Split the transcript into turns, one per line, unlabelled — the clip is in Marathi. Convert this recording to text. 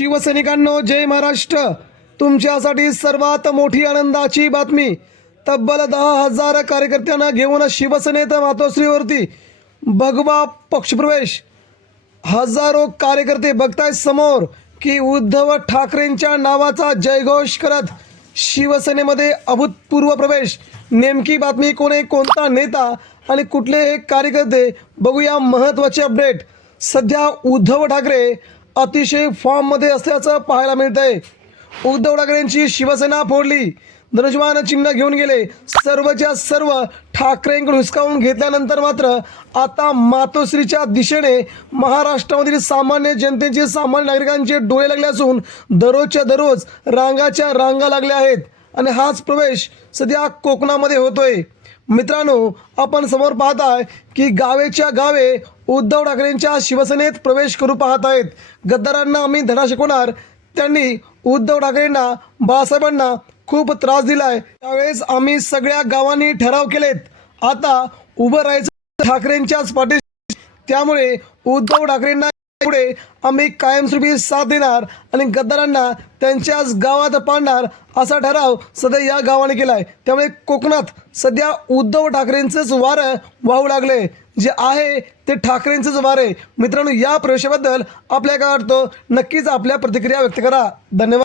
शिवसैनिकांनो जय महाराष्ट्र. तुमच्यासाठी सर्वात मोठी आनंदाची बातमी. तब्बल दहा हजार कार्यकर्त्यांना घेऊन शिवसेनेत मातोश्रीवरती भगवा पक्षप्रवेश. हजारो कार्यकर्ते बघताय समोर की उद्धव ठाकरेंच्या नावाचा जयघोष करत शिवसेनेमध्ये अभूतपूर्व प्रवेश. नेमकी बातमी कोणी कोणता नेता आणि कुठले हे कार्यकर्ते बघूया महत्त्वाचे अपडेट. सध्या उद्धव ठाकरे अतिशय फॉर्ममध्ये असल्याचं पाहायला मिळतंय. उद्धव ठाकरेंची शिवसेना फोडली. धनुष्यमान चिन्ह घेऊन गेले. सर्वच्या सर्व ठाकरेंकडून हुसकावून घेतल्यानंतर मात्र आता मातोश्रीच्या दिशेने महाराष्ट्रामधील सामान्य जनतेचे सामान्य नागरिकांचे डोळे लागले असून दररोजच्या दररोज रांगाच्या रांगा लागल्या आहेत. आणि हाच प्रवेश सध्या कोकणामध्ये होतोय. मित्रांनो आपण समोर पाहताय की गावेच्या गावे उद्धव ठाकरेंच्या शिवसेनेत प्रवेश करू पाहत आहेत. गद्दारांना आम्ही धडा शिकवणार. त्यांनी उद्धव ठाकरेंना बाळासाहेबांना खूप त्रास दिलाय. त्यावेळेस आम्ही सगळ्या गावांनी ठराव केलेत. आता उभं राहायचं ठाकरेंच्याच पाठी त्यामुळे उद्धव ठाकरेंना पुढे आम्ही कायमस्वरूपी साथ देणार आणि गद्दारांना त्यांच्याच गावात पाडणार असा ठराव सध्या या गावाने केलाय. त्यामुळे कोकणात सध्या उद्धव ठाकरेंचंच वारं वाहू लागले. जे आहे ते ठाकरेंचंच वारे मित्रांनो या प्रवेशाबद्दल आपल्या काय वाटतं? नक्कीच आपल्या प्रतिक्रिया व्यक्त करा. धन्यवाद.